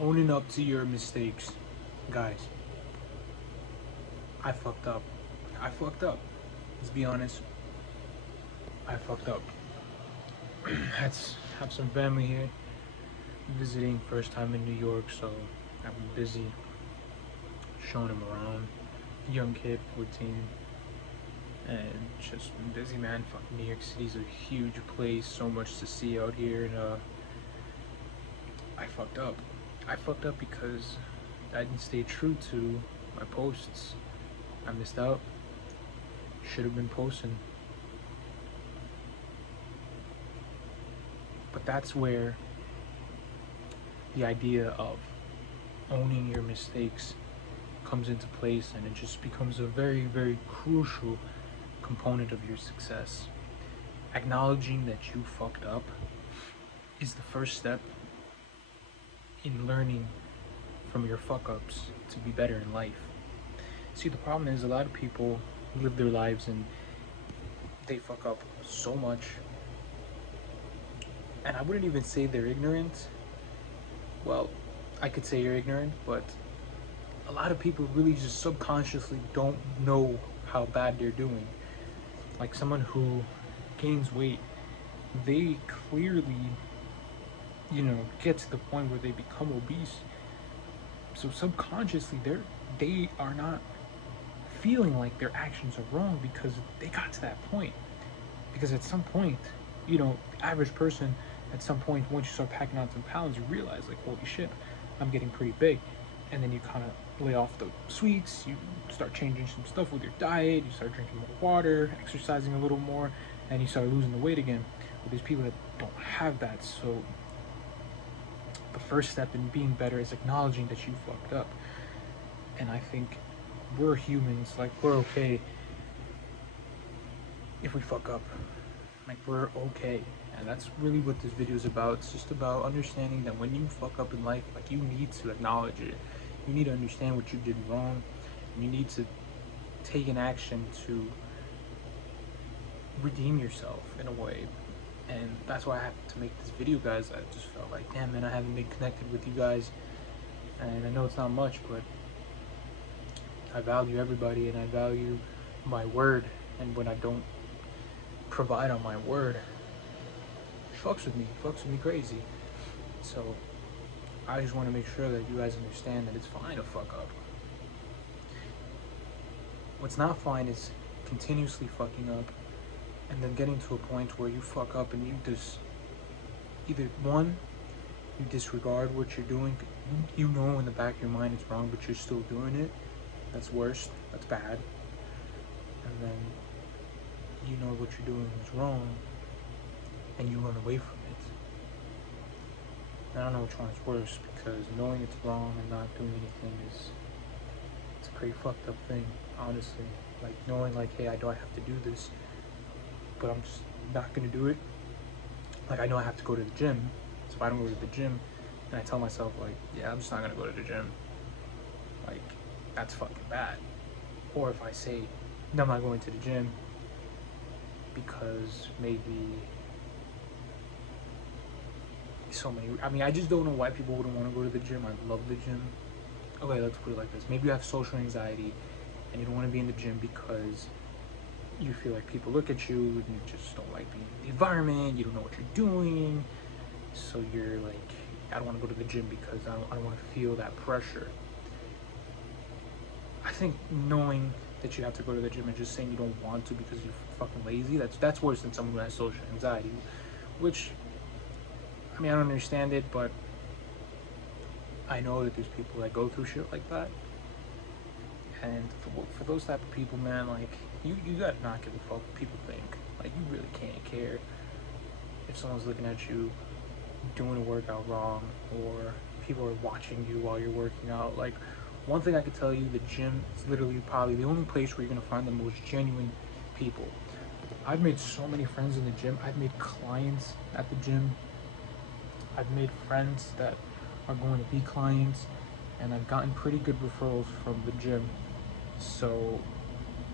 owning up to your mistakes. Guys, I fucked up. I fucked up. Let's be honest. I fucked up. Let's have some family here. Visiting first time in New York, so I've been busy showing him around. Young kid, 14, and just been busy, man. Fucking New York City's a huge place, so much to see out here, and I fucked up. I fucked up because I didn't stay true to my posts. I missed out. Should have been posting. But that's where the idea of owning your mistakes comes into place, and it just becomes a very, very crucial component of your success. Acknowledging that you fucked up is the first step in learning from your fuck ups to be better in life. See, the problem is a lot of people live their lives and they fuck up so much, and I wouldn't even say they're ignorant. Well, I could say you're ignorant, but a lot of people really just subconsciously don't know how bad they're doing. Like someone who gains weight, they clearly, get to the point where they become obese. So subconsciously, they are not feeling like their actions are wrong because they got to that point. Because at some point, the average person, at some point, once you start packing on some pounds, you realize, like, holy shit, I'm getting pretty big. And then you kind of lay off the sweets, you start changing some stuff with your diet, you start drinking more water, exercising a little more, and you start losing the weight again. But there's people that don't have that, so the first step in being better is acknowledging that you fucked up. And I think we're humans, like, we're okay if we fuck up. Like, we're okay. And that's really what this video is about. It's just about understanding that when you fuck up in life, like, you need to acknowledge it. You need to understand what you did wrong. And you need to take an action to redeem yourself in a way. And that's why I had to make this video, guys. I just felt like, damn, man, I haven't been connected with you guys. And I know it's not much, but I value everybody and I value my word. And when I don't provide on my word, it fucks with me crazy. So I just want to make sure that you guys understand that it's fine to fuck up. What's not fine is continuously fucking up and then getting to a point where you fuck up and you just either one, you disregard what you're doing. You know in the back of your mind it's wrong, but you're still doing it. That's worse. That's bad. And then you know what you're doing is wrong and you run away from it. I don't know which one is worse, because knowing it's wrong and not doing anything it's a pretty fucked up thing, honestly. Like knowing, like, hey, I know I have to do this, but I'm just not gonna do it. Like, I know I have to go to the gym, so if I don't go to the gym and I tell myself, like, yeah, I'm just not gonna go to the gym, like, that's fucking bad. Or if I say, no, I'm not going to the gym because maybe I just don't know why people wouldn't want to go to the gym. I love the gym. Okay, let's put it like this. Maybe you have social anxiety and you don't want to be in the gym because you feel like people look at you and you just don't like being in the environment, you don't know what you're doing, so you're like, I don't want to go to the gym because I don't want to feel that pressure. I think knowing that you have to go to the gym and just saying you don't want to because you're fucking lazy, that's worse than someone who has social anxiety, which, I mean, I don't understand it, but I know that there's people that go through shit like that. And for those type of people, man, like, you gotta not give a fuck what people think. Like, you really can't care if someone's looking at you doing a workout wrong, or people are watching you while you're working out. Like, one thing I could tell you, the gym is literally probably the only place where you're gonna find the most genuine people. I've made so many friends in the gym. I've made clients at the gym. I've made friends that are going to be clients, and I've gotten pretty good referrals from the gym. So,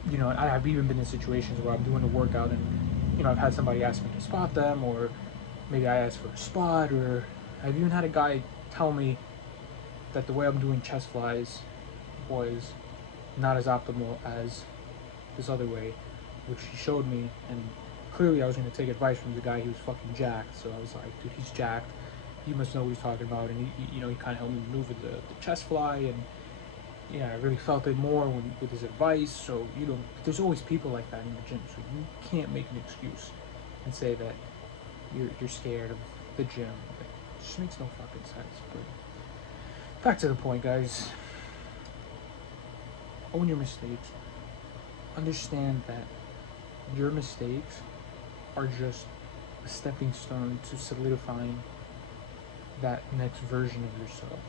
I've even been in situations where I'm doing a workout and, I've had somebody ask me to spot them, or maybe I asked for a spot, or I've even had a guy tell me, that the way I'm doing chest flies was not as optimal as this other way, which he showed me, and clearly I was going to take advice from the guy who was fucking jacked. So I was like, dude, he's jacked. He must know what he's talking about, and he kind of helped me maneuver the chest fly, and yeah, I really felt it more with his advice. So there's always people like that in the gym, so you can't make an excuse and say that you're scared of the gym. It just makes no fucking sense. But back to the point, guys. Own your mistakes. Understand that your mistakes are just a stepping stone to solidifying that next version of yourself.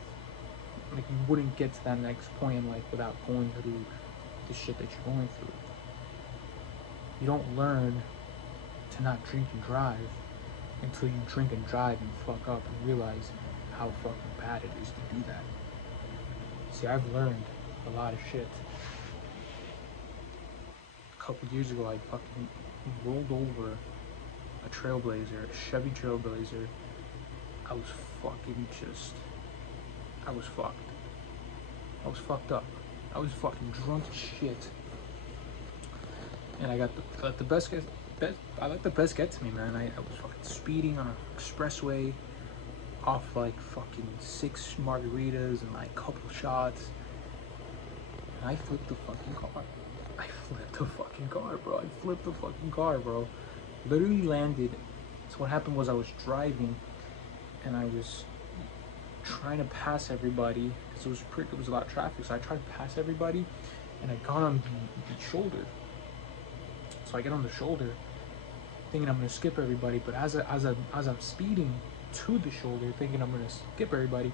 Like, you wouldn't get to that next point in life without going through the shit that you're going through. You don't learn to not drink and drive until you drink and drive and fuck up and realize how fucking bad it is to do that. See, I've learned a lot of shit. A couple years ago, I fucking rolled over a Trailblazer, a Chevy Trailblazer. I was fucked. I was fucked up. I was fucking drunk as shit. And I let the best get to me, man. I was fucking speeding on an expressway off like fucking 6 margaritas and like a couple shots. And I flipped the fucking car. I flipped the fucking car, bro. Literally landed. So what happened was I was driving and I was trying to pass everybody because it was a lot of traffic. So I tried to pass everybody and I got on the shoulder. So I get on the shoulder thinking I'm gonna skip everybody, but as I'm speeding to the shoulder thinking I'm gonna skip everybody,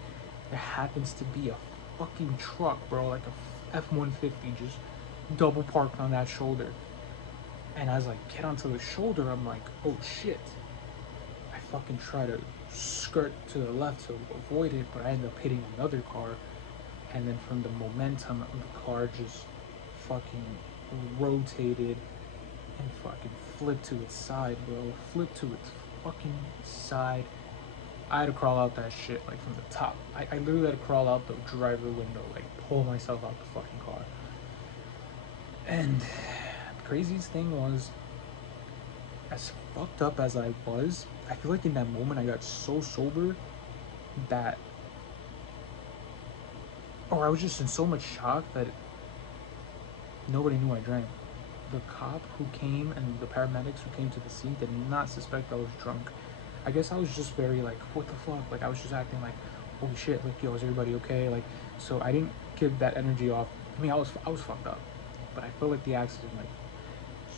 there happens to be a fucking truck, bro, like a F-150 just double parked on that shoulder. And as I get onto the shoulder, I'm like, oh shit. I fucking try to skirt to the left to avoid it, but I end up hitting another car. And then from the momentum of the car just fucking rotated and fucking flipped to its side, bro. Flipped to its fucking side. I had to crawl out that shit, like, from the top. I literally had to crawl out the driver window, like, pull myself out the fucking car. And the craziest thing was, as fucked up as I was, I feel like in that moment I got so sober that, or I was just in so much shock that nobody knew I drank. The cop who came and the paramedics who came to the scene did not suspect I was drunk. I guess I was just very like, what the fuck? Like, I was just acting like, holy shit, like, yo, is everybody okay? Like, so I didn't give that energy off. I mean, I was fucked up, but I feel like the accident, like,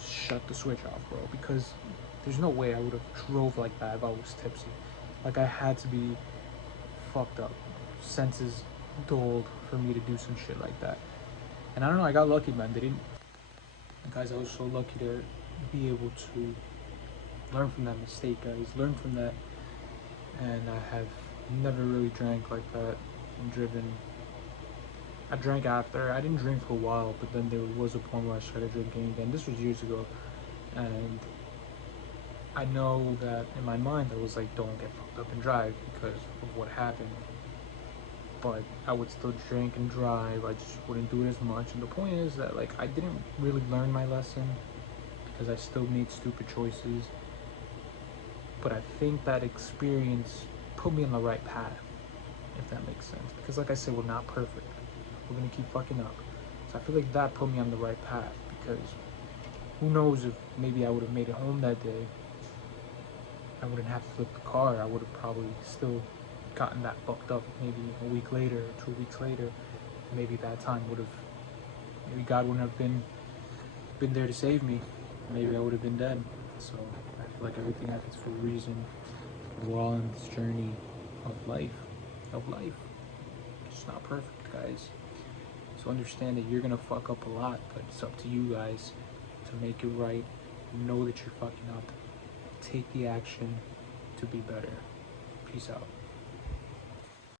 shut the switch off, bro, because there's no way I would have drove like that if I was tipsy. Like, I had to be fucked up, senses dulled for me to do some shit like that. And I don't know, I got lucky, man. Guys, I was so lucky to be able to learn from that mistake, guys. Learn from that. And I have never really drank like that and driven. I drank after. I didn't drink for a while, but then there was a point where I started drinking again. This was years ago. And I know that in my mind I was like, don't get fucked up and drive because of what happened. But I would still drink and drive. I just wouldn't do it as much. And the point is that, like, I didn't really learn my lesson because I still made stupid choices. But I think that experience put me on the right path, if that makes sense. Because like I said, we're not perfect. We're gonna keep fucking up. So I feel like that put me on the right path, because who knows if maybe I would have made it home that day. I wouldn't have flipped the car. I would have probably still gotten that fucked up maybe a week later or 2 weeks later. Maybe that time would have, maybe God wouldn't have been there to save me. Maybe I would have been dead. So I feel like everything happens for a reason. We're all on this journey of life. It's not perfect, guys. So understand that you're gonna fuck up a lot, but it's up to you guys to make it right. Know that you're fucking up. Take the action to be better. Peace out.